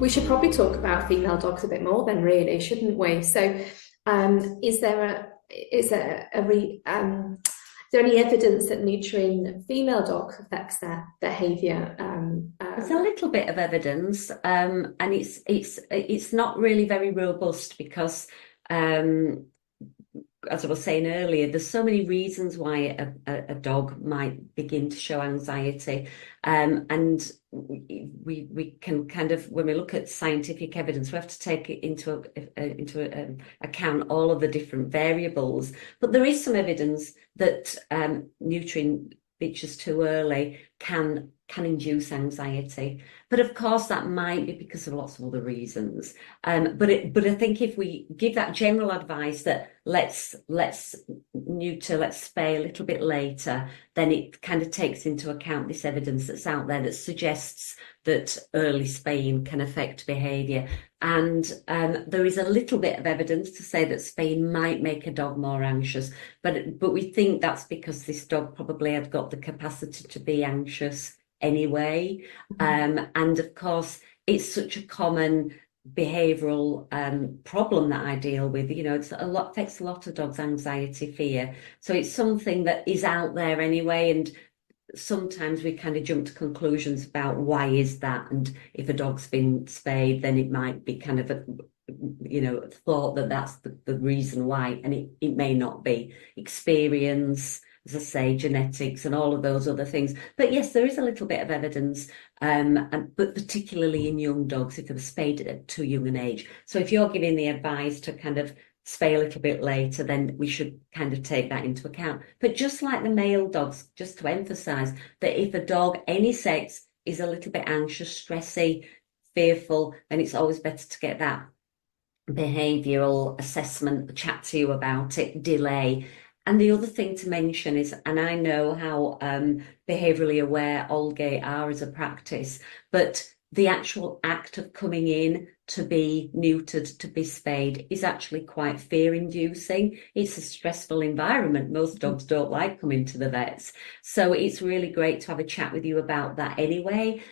We should probably talk about female dogs a bit more then, really, shouldn't we? So, is there any evidence that neutering female dogs affects their behaviour? There's a little bit of evidence, and it's not really very robust because, as I was saying earlier, there's so many reasons why a dog might begin to show anxiety, and we can kind of, when we look at scientific evidence, we have to take it into account all of the different variables. But there is some evidence that neutering bitches too early can induce anxiety. But of course, that might be because of lots of other reasons. But I think if we give that general advice that let's spay a little bit later, then it kind of takes into account this evidence that's out there that suggests that early spaying can affect behaviour. And there is a little bit of evidence to say that spaying might make a dog more anxious, but we think that's because this dog probably had got the capacity to be anxious anyway. And of course, it's such a common behavioural problem that I deal with. You know, affects a lot of dogs' anxiety, fear. So it's something that is out there anyway, and sometimes we kind of jump to conclusions about why is that, and if a dog's been spayed, then it might be kind of thought that that's the reason why, and it may not be. Experience, as I say, genetics and all of those other things. But yes, there is a little bit of evidence, but particularly in young dogs, if they were spayed at too young an age. So if you're giving the advice to kind of spay a little bit later, then we should kind of take that into account. But just like the male dogs, just to emphasise that if a dog, any sex, is a little bit anxious, stressy, fearful, then it's always better to get that behavioural assessment, chat to you about it, delay. And the other thing to mention is, and I know how behaviourally aware Aldgate are as a practice, but the actual act of coming in to be neutered, to be spayed, is actually quite fear-inducing. It's a stressful environment. Most dogs don't like coming to the vets. So it's really great to have a chat with you about that anyway,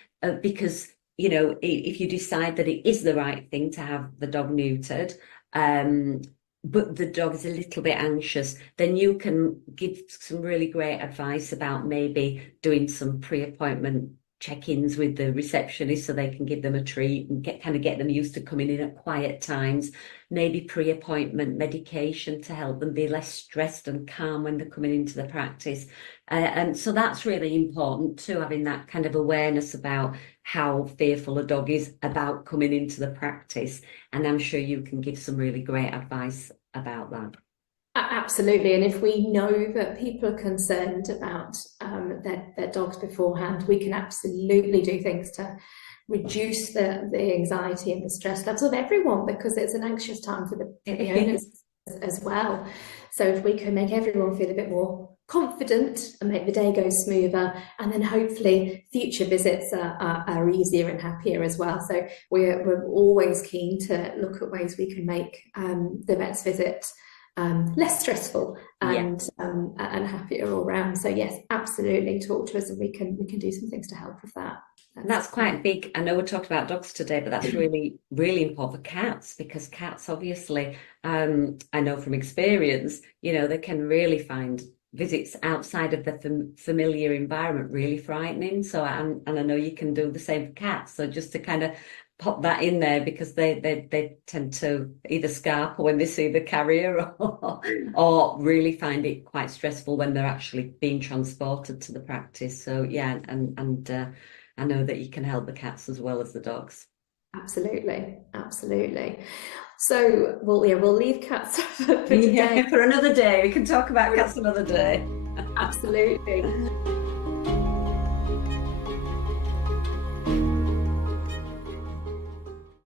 because, you know, if you decide that it is the right thing to have the dog neutered, but the dog is a little bit anxious, then you can give some really great advice about maybe doing some pre-appointment check-ins with the receptionist so they can give them a treat and get them used to coming in at quiet times, maybe pre-appointment medication to help them be less stressed and calm when they're coming into the practice. And so that's really important too, having that kind of awareness about how fearful a dog is about coming into the practice. And I'm sure you can give some really great advice about that. Absolutely, and if we know that people are concerned about their dogs beforehand, we can absolutely do things to reduce the anxiety and the stress levels of everyone, because it's an anxious time for the owners as well. So if we can make everyone feel a bit more confident and make the day go smoother, and then hopefully future visits are easier and happier as well. So we're always keen to look at ways we can make the vet's visit less stressful and happier all around. So yes, absolutely, talk to us and we can do some things to help with that. That's quite big. I know we're talking about dogs today, but that's really, really important for cats, because cats, obviously, I know from experience, you know, they can really find visits outside of the familiar environment really frightening. So, and I know you can do the same for cats. So just to kind of pop that in there, because they tend to either scarper when they see the carrier or really find it quite stressful when they're actually being transported to the practice. So yeah, and I know that you can help the cats as well as the dogs. Absolutely. So we'll leave cats for today. For another day. We can talk about cats another day. Absolutely.